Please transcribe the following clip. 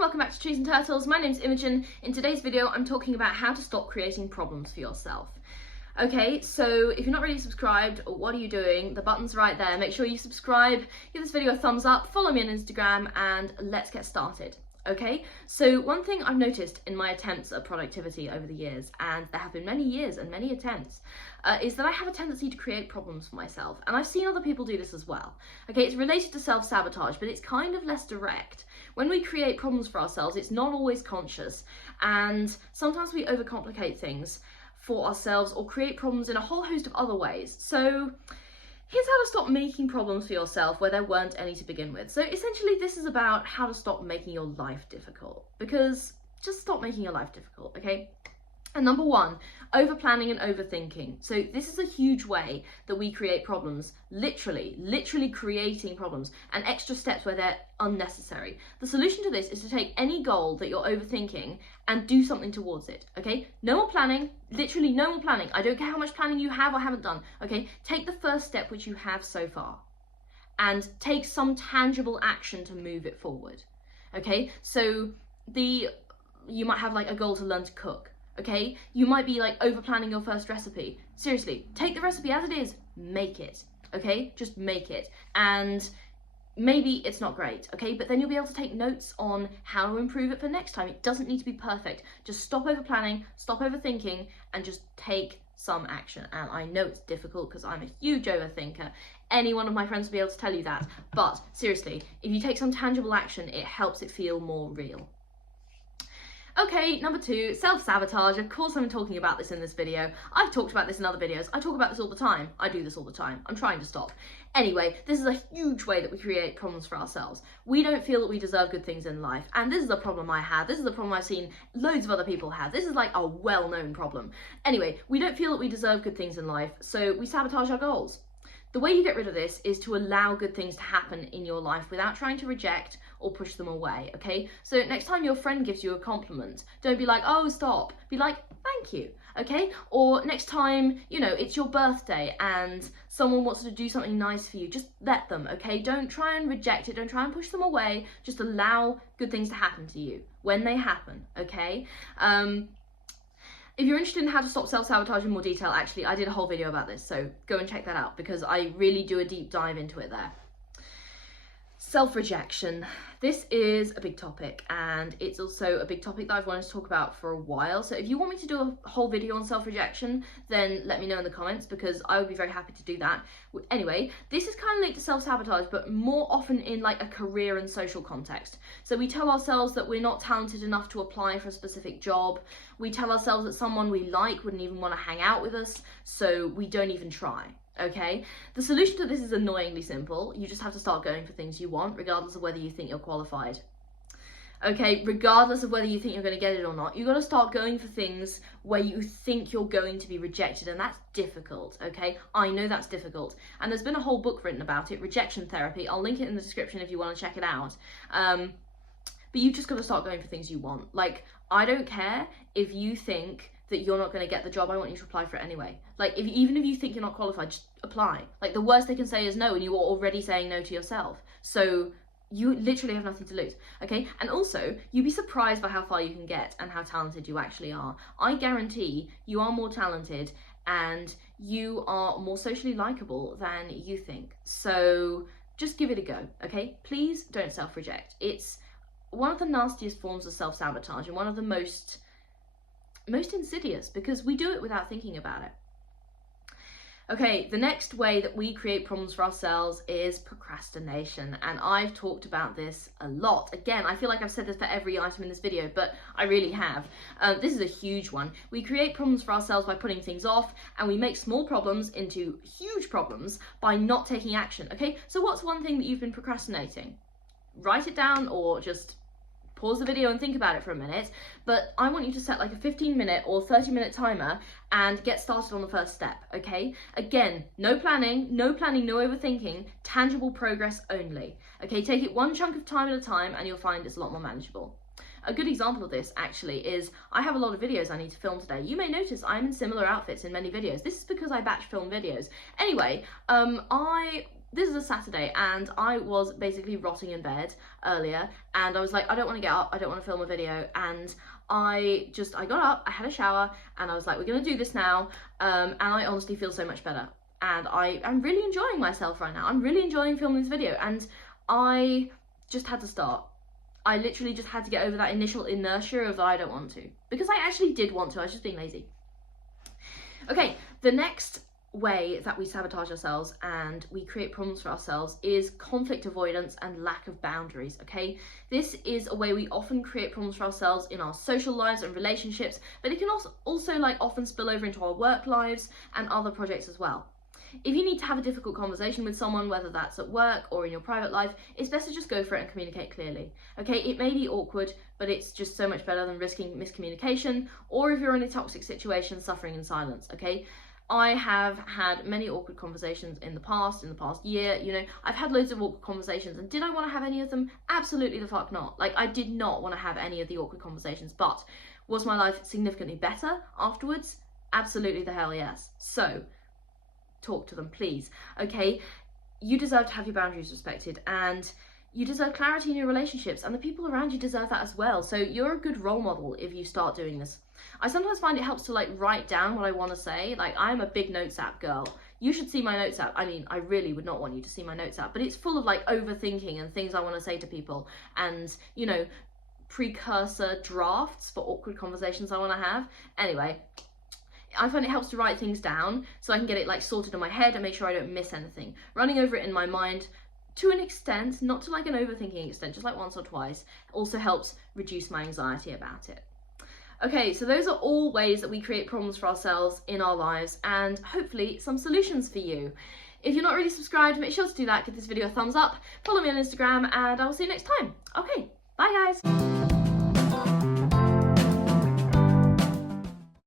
welcome back to Trees and Turtles. My name's Imogen. In today's video, I'm talking about how to stop creating problems for yourself. Okay, so if you're not already subscribed, what are you doing? The button's right there. Make sure you subscribe, give this video a thumbs up, follow me on Instagram, and let's get started. Okay, so one thing I've noticed in my attempts at productivity over the years, and there have been many years and many attempts, is that I have a tendency to create problems for myself. And I've seen other people do this as well. Okay, it's related to self-sabotage, but it's kind of less direct. When we create problems for ourselves, it's not always conscious, and sometimes we overcomplicate things for ourselves or create problems in a whole host of other ways. So here's how to stop making problems for yourself where there weren't any to begin with. So essentially this is about how to stop making your life difficult, because just stop making your life difficult, okay? And number one, over planning and overthinking. So this is a huge way that we create problems, literally creating problems and extra steps where they're unnecessary. The solution to this is to take any goal that you're overthinking and do something towards it, okay? No more planning, literally no more planning. I don't care how much planning you have or haven't done, okay? Take the first step which you have so far and take some tangible action to move it forward, okay? So you might have like a goal to learn to cook. Okay, you might be like over planning your first recipe. Seriously, take the recipe as it is, make it, okay? Just make it. And maybe it's not great, okay? But then you'll be able to take notes on how to improve it for next time. It doesn't need to be perfect. Just stop over planning, stop overthinking, and just take some action. And I know it's difficult because I'm a huge overthinker. Any one of my friends will be able to tell you that. But seriously, if you take some tangible action, it helps it feel more real. Okay, number two, self-sabotage. Of course I'm talking about this in this video. I've talked about this in other videos. I talk about this all the time. I do this all the time. I'm trying to stop. Anyway, this is a huge way that we create problems for ourselves. We don't feel that we deserve good things in life. And this is a problem I have. This is a problem I've seen loads of other people have. This is like a well-known problem. Anyway, we don't feel that we deserve good things in life, so we sabotage our goals. The way you get rid of this is to allow good things to happen in your life without trying to reject or push them away, okay? So next time your friend gives you a compliment, don't be like, oh, stop. Be like, thank you, okay? Or next time, you know, it's your birthday and someone wants to do something nice for you, just let them, okay? Don't try and reject it. Don't try and push them away. Just allow good things to happen to you when they happen, okay? If you're interested in how to stop self-sabotage in more detail, actually, I did a whole video about this, so go and check that out because I really do a deep dive into it there. Self-rejection. This is a big topic, and it's also a big topic that I've wanted to talk about for a while. So if you want me to do a whole video on self-rejection, then let me know in the comments because I would be very happy to do that. Anyway, this is kind of linked to self-sabotage, but more often in like a career and social context. So we tell ourselves that we're not talented enough to apply for a specific job. We tell ourselves that someone we like wouldn't even want to hang out with us, so we don't even try. Okay, the solution to this is annoyingly simple. You just have to start going for things you want, regardless of whether you think you're qualified. Okay, regardless of whether you think you're going to get it or not, you've got to start going for things where you think you're going to be rejected, and that's difficult, okay? I know that's difficult, and there's been a whole book written about it, Rejection Therapy. I'll link it in the description if you want to check it out. But you've just got to start going for things you want. Like, I don't care if you think that you're not going to get the job. I want you to apply for it anyway. Like, even if you think you're not qualified, just apply. Like, the worst they can say is no, and you are already saying no to yourself. So you literally have nothing to lose, okay? And also, you'd be surprised by how far you can get and how talented you actually are. I guarantee you are more talented and you are more socially likable than you think. So just give it a go, okay? Please don't self-reject. It's one of the nastiest forms of self-sabotage and one of the most insidious because we do it without thinking about it. Okay, the next way that we create problems for ourselves is procrastination, and I've talked about this a lot. Again, I feel like I've said this for every item in this video, but I really have. This is a huge one. We create problems for ourselves by putting things off, and we make small problems into huge problems by not taking action, okay? So what's one thing that you've been procrastinating? Write it down or just pause the video and think about it for a minute, but I want you to set like a 15-minute or 30-minute timer and get started on the first step, okay? Again, no planning, no overthinking, tangible progress only, okay? Take it one chunk of time at a time and you'll find it's a lot more manageable. A good example of this actually is I have a lot of videos I need to film today. You may notice I'm in similar outfits in many videos. This is because I batch film videos. Anyway, I this is a Saturday and I was basically rotting in bed earlier, and I was like, I don't want to get up, I don't want to film a video, and I got up, I had a shower, and I was like, we're gonna do this now, and I honestly feel so much better, and I'm really enjoying myself right now. I'm really enjoying filming this video, and I just had to start. I literally just had to get over that initial inertia of I don't want to, because I actually did want to, I was just being lazy. Okay, the next way that we sabotage ourselves and we create problems for ourselves is conflict avoidance and lack of boundaries. Okay, this is a way we often create problems for ourselves in our social lives and relationships, but it can also like often spill over into our work lives and other projects as well. If you need to have a difficult conversation with someone, whether that's at work or in your private life, it's best to just go for it and communicate clearly. Okay, it may be awkward, but it's just so much better than risking miscommunication, or if you're in a toxic situation, suffering in silence. Okay, I have had many awkward conversations in the past year, you know, I've had loads of awkward conversations, and did I want to have any of them? Absolutely the fuck not. Like, I did not want to have any of the awkward conversations, but was my life significantly better afterwards? Absolutely the hell yes. So, talk to them, please. Okay, you deserve to have your boundaries respected, and you deserve clarity in your relationships, and the people around you deserve that as well. So you're a good role model if you start doing this. I sometimes find it helps to like write down what I want to say. Like, I'm a big notes app girl. You should see my notes app. I mean, I really would not want you to see my notes app, but it's full of like overthinking and things I want to say to people, and, you know, precursor drafts for awkward conversations I want to have. Anyway, I find it helps to write things down so I can get it like sorted in my head and make sure I don't miss anything. Running over it in my mind, to an extent, not to like an overthinking extent, just like once or twice, also helps reduce my anxiety about it. Okay, so those are all ways that we create problems for ourselves in our lives, and hopefully some solutions for you. If you're not really subscribed, make sure to do that, give this video a thumbs up, follow me on Instagram, and I will see you next time. Okay, bye guys.